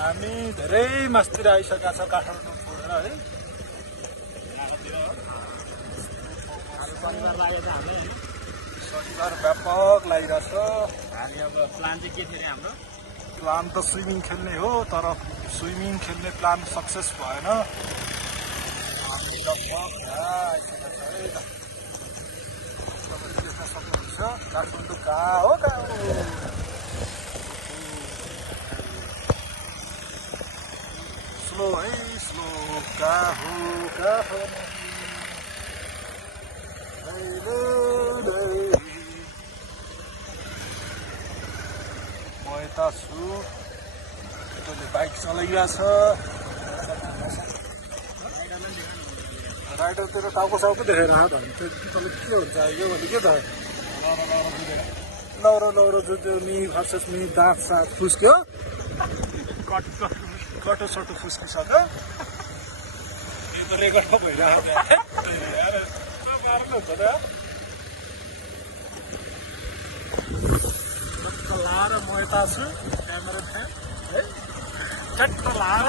हामी धेरै मस्तिर आइसकेका छौँ काठमाडौँ छोडेर है। शनिबार लागेको छ हाम्रो शनिबार व्यापक लागिरहेछ। हामी अब प्लान चाहिँ के थियो हाम्रो? प्लान त स्विमिङ खेल्ने हो, तर स्विमिङ खेल्ने प्लान सक्सेस भएन। हामी लगभग आइसकेका छ है। तपाईँले देख्न सक्नुहुन्छ काठमाडौँ कहाँ हो कहाँ हो। स्लो है स्लो, कहाँ हो कहाँ हो। म यता छु, केटोले बाइक चलाइरहेछ। राइडरतिर टाउको साउको देखेर भने तँले के हुन्छ यो भने के त लौरो लौरो जो मी भर्सेस मी दाँत साथ फुस्क्यो, कटो सटो फुस्किसक्यो। यो त रेकर्ड पो भइरहेको लाएर म यता छु क्यामेरा फ्यान है, चट्ट लाएर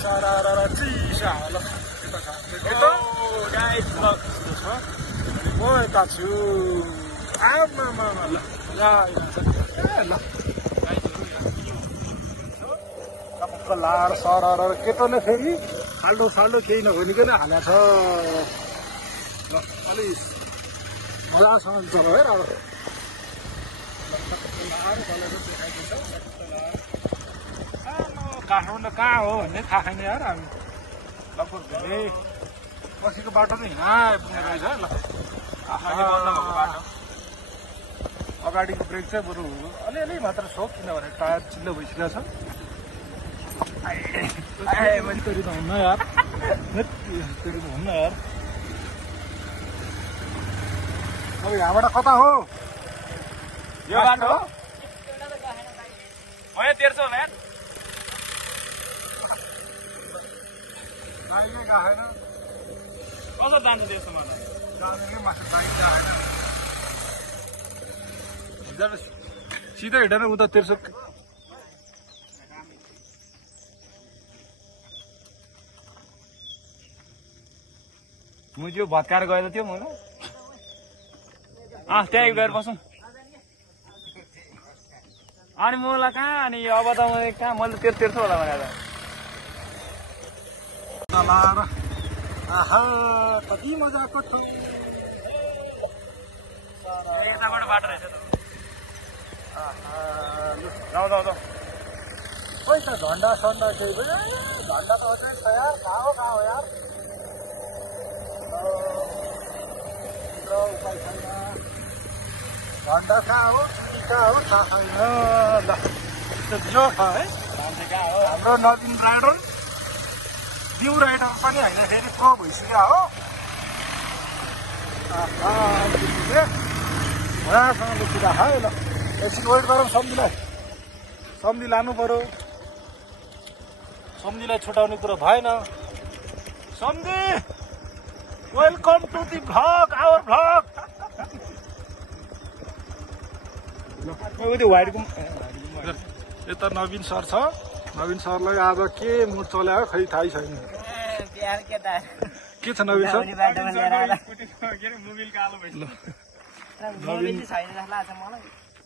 सारा चिसा ल म यता छु। आमा ल टक्क लाएर सरर केटोले फेरि फाल्टो साल्टो केही नभनिकन हालेको छ। ल अलिक मजासँग चल है। अब काठमाडौँ कहाँ हो भन्ने थाहा छैन यार। हामी लगभग धेरै पछिको बाटो चाहिँ यहाँ आइपुग्ने रहेछ। ल अगाडिको ब्रेक चाहिँ बरु अलिअलि मात्र छ, किनभने टायर चिल्लो भइसकेको छ। तेरि त हुन्न यार, तेरि त हुन्न यार। अब यहाँबाट कता हो? यो बाटो हो? हो 1300 होला यार। गाईले गएन कसरी जान्छ त्यसमा? जानेकै माथि बाइक गएन। सिधै हिँडेर उता 1300 मुझे भत्काएर गएको थियो म। त्यही गएर बसौँ। अनि मलाई कहाँ, अनि अब त मैले कहाँ, मैले 1300 होला भनेर लाएर आहा कति मजाको ठाउँ। यताबाट बाटो रहेछ त। जाउँ जाउँ जाउँ। खोइ त झन्डा सन्डा केही पनि, झन्डा त अझै छ यार। कहाँ हो यार? उपाय छैन। झन्डा कहाँ हो कहाँ हो थाहा छैन। ल जो छ है हाम्रो नवीन राइडर, न्यू राइडर पनि होइन, फेरि प्रो भइसक्यो हो। मजासँग लुकिँदा है। ल एकछिन वेट गरौँ। सम्झी लानु पर्यो। सम्झीलाई छुटाउने कुरो भएन। सम्झी welcome to the vlog, our vlog. यता नवीन सर छ। नवीन सरलाई आज के मुड चल्यायो खै थाहै छैन। के छ नवीन सर?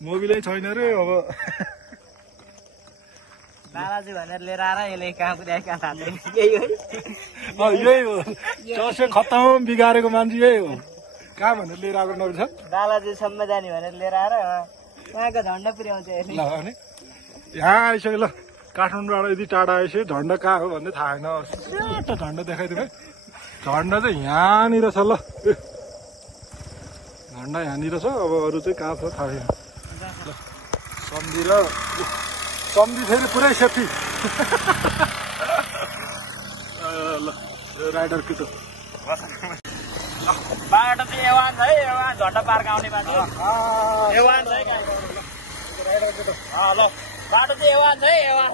मोबिलै छैन रे। अब बालाजु भनेर लिएर आएर यसले कहाँ पुर्यायो कहाँ थाहा छैन। यही हो चर्से खत्तम बिगारेको मान्छे यही हो। कहाँ भनेर लिएर आएको नवीन सर? बालाजुसम्म जाने भनेर लिएर आएर कहाँको झन्डा पुर्याउँछ यसले। ल अनि यहाँ आइसक्यो। ल काठमाडौँबाट यदि टाढा आइसक्यो, झन्डा कहाँ हो भन्ने थाहा छैन। सेतो झन्डा देखाइदिनु है। झन्डा चाहिँ यहाँनिर छ। ल झन्डा यहाँनिर छ। अब अरू चाहिँ कहाँ छ थाहा छैन। ल सम्झी फेरि पुरै सेफ्टी। ल राइडर केटो बाटो चाहिँ एवान छ है, एवान झन्डा पार्क आउने बाटो एवान छ है। राइडर केटो ल बाटो चाहिँ एवान छ है, एवान।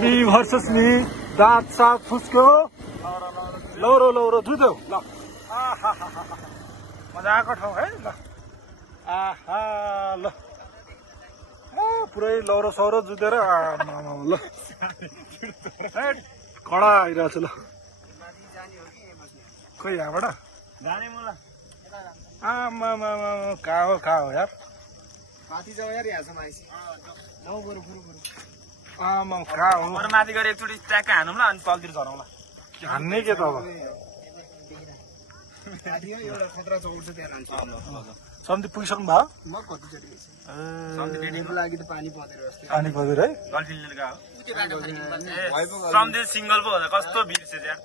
मी भर्सेस मी, दाँत साथ फुस्क्यो। लौरो लौरो जुझ्यो। ल मजाको ठाउँ है। ल आहा ल पुरै लौरो सौरो जुतेर ल कडा आइरहेको छ ल खोइ यहाँबाट जाने मलाई आमा कहाँ हो यार माथि जाऊ यार यहाँसम्म आइस जाऊ बरु बरु आमा कहाँ हो अरू माथि गएर एकचोटि ट्याक्क हानौँ ल अनि तलतिर झरौँ ल हान्ने के त अब माथि एउटा खतरा चौर छ त्यहाँ रहन्छ सम्ति पुगिसक्नु भयो म कतिचोटि डेढ लागि त पानी पर्दैन अस्ति पानी परेर है डल्फिनले गएको सम्झे सिङ्गल पो होला कस्तो बिर्सेछ यार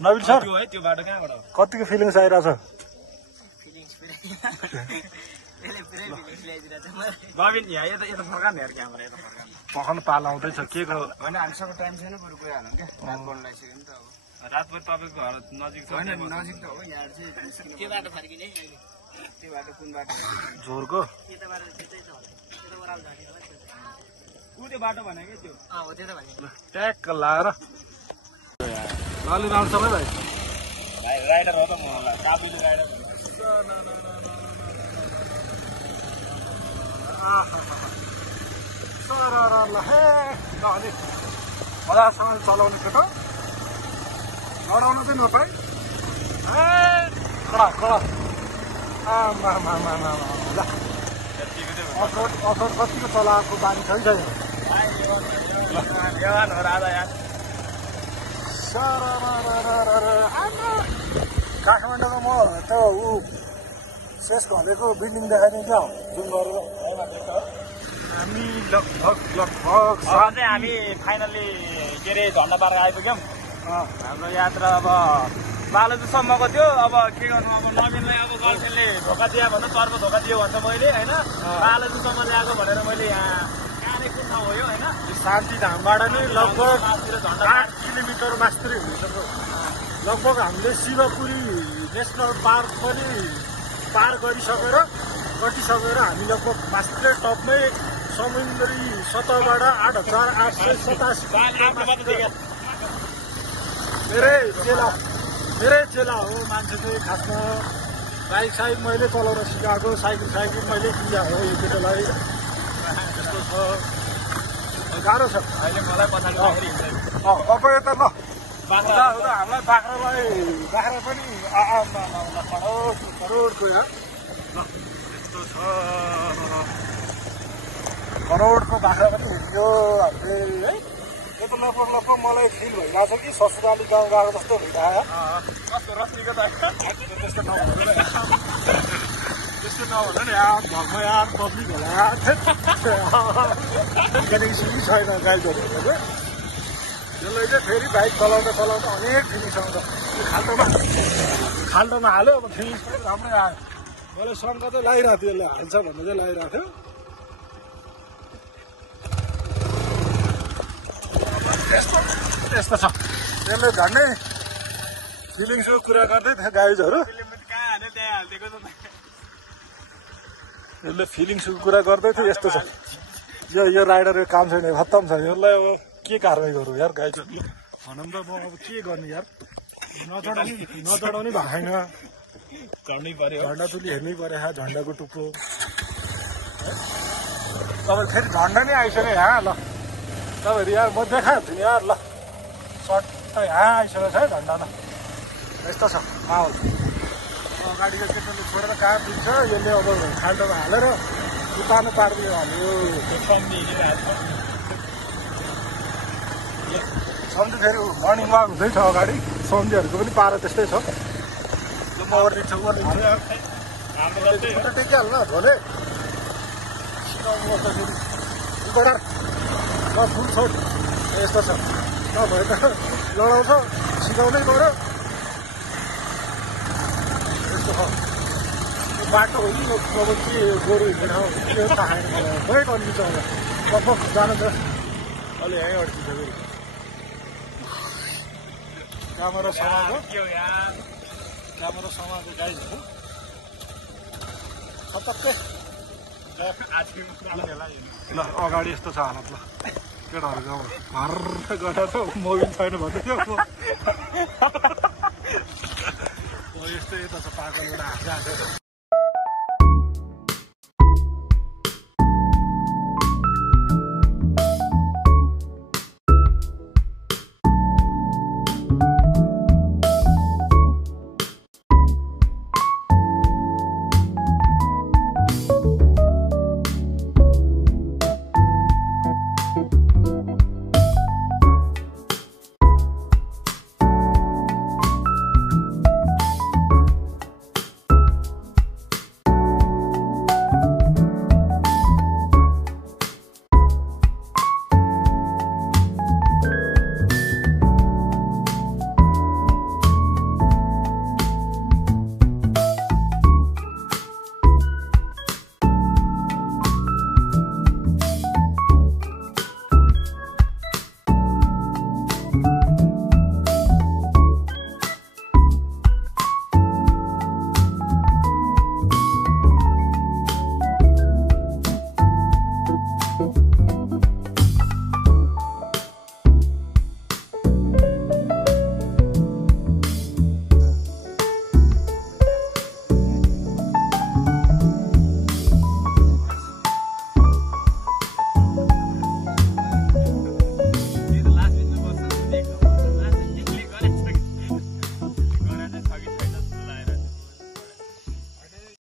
नवीन सर त्यो है त्यो बाटो कहाँबाट हो कतिको फिलिङ्स आइरहेछ बाबिन यहाँ यता यता फर्कान यार क्यामेरा यता फर्कान पखाउनु पाल आउँदैछ के को होइन हामीसँग टाइम छैन बरु गइहालौँ क्या रात गर्नु लागिसक्यो नि त अब रातभर तपाईँको घर नजिक छ होइन नजिक त हो यहाँ चाहिँ के बाटो फर्किने त्यो बाटो कुन बाटो झोरको ऊ त्यो बाटो भनेको त्यो हो त्यो त भने ट्याक्क लाएर अलि राम्रो छ भाइ भाइ राइडर हो त म काबुली राइडर मजासँग चलाउने केटो लडाउन चाहिँ नपाइ कडा कडा अफरोड कतिको चलाएको बानी छैन जवान हो राजा यार काठमाडौँमा म त ऊ शेष घलेको बिल्डिङ देखाइदिन्छ जुन गरेर हामी लगभग चाहिँ हामी फाइनल्ली के अरे झन्डा पार्क आइपुग्यौँ हाम्रो यात्रा अब बालजुसम्मको थियो अब के गर्नु अब नवीनलाई अब गर्लफ्रेन्डले धोका दियो भन्दा तर्फ धोका दियो भन्छ मैले होइन बालजुसम्म ल्याएको भनेर मैले यहाँ कहाँले कुन ठाउँ हो यो होइन शान्ति धामबाट नै लगभग झन्डा 8 किलोमिटर मात्रै हुनेछ लगभग हामीले शिवपुरी नेसनल पार्क पनि पार गरिसकेर कटिसकेर हामी लगभग मात्रै टपमै समुद्री सतहबाट 8,887 मेरै चेला हो मान्छे चाहिँ खासमा बाइक साइक मैले चलाउन सिकाएको साइकल मैले किया हो यो केटालाई त्यस्तो छ गाह्रो छ अहिले मलाई पछाडि अब यता ल हामीलाई बाख्रा पनि करोडको यार ल यस्तो छ करोडको बाख्रा पनि हेरियो हामीले है यो त लगभग मलाई फिल भइरहेको छ कि ससुराली गाउँ गएको जस्तो भइरहेको कस्तो रस्नीको त त्यस्तो नभएर नि यार घरमा यार पब्लिक होला यार कनेक्सन छैन गाइडहरू त्यसलाई चाहिँ फेरि बाइक चलाउँदा अनेक फिलिङ्स आउँछ त्यो खाल्टोमा हाल्यो अब फिलिङ्स पनि राम्रै आयो मैले शङ्का चाहिँ लगाइरहेको थियो यसले हाल्छ भन्दा चाहिँ लगाइरहेको थियो यस्तो छ त्यसले झन्डै फिलिङ्सको कुरा गर्दै थियो गाइजहरू यसले फिलिङ्सको कुरा गर्दै थियो यस्तो छ यो राइडरको काम छैन खत्तम छ यसलाई अब के कारवाही गरौँ यार गाइजहरूले भनौँ त म अब के गर्ने यार नचढाउने भएको छैन चढ्नै पर्यो झन्डा तुली हेर्नै पऱ्यो झन्डाको टुप्रो तपाईँ फेरि झन्डा नै आइसक्यो यहाँ ल तपाईँहरू यार म देखाएको छु नि यार ल सर्ट यहाँ आइसकेको छ है झन्डा त यस्तो छ माहौल अगाडिको केटाले छोडेर कहाँ दिन्छ यसले अब खाल्टोमा हालेर दुकानो पारिदियो हाल्यो सम्झि फेरि मर्निङ वाक हुँदैछ अगाडि सम्झिहरूको पनि पारो त्यस्तै छ म ओर्लिन्छ फोटो टेकिहाल्नु भोले सिकाउनु बस्दाखेरि बडा ल फुल छोड यस्तो छ नभए त लडाउँछ सिकाउनै पऱ्यो यस्तो छ बाटो हो नि अब के गोरु हिँडेर त्यो थाहा छैन खै कन्डिन्छ होला लगभग जानु त अलि यहीँ अड्किन्छ फेरि क्यामेरा समाएको गाइजहरू खतक्कै ल अगाडि यस्तो छ हालत ल केटाहरूको घर गएर त मोबिल छैन भन्दै थियो यस्तो यता छ पागल एउटा हाँस्छ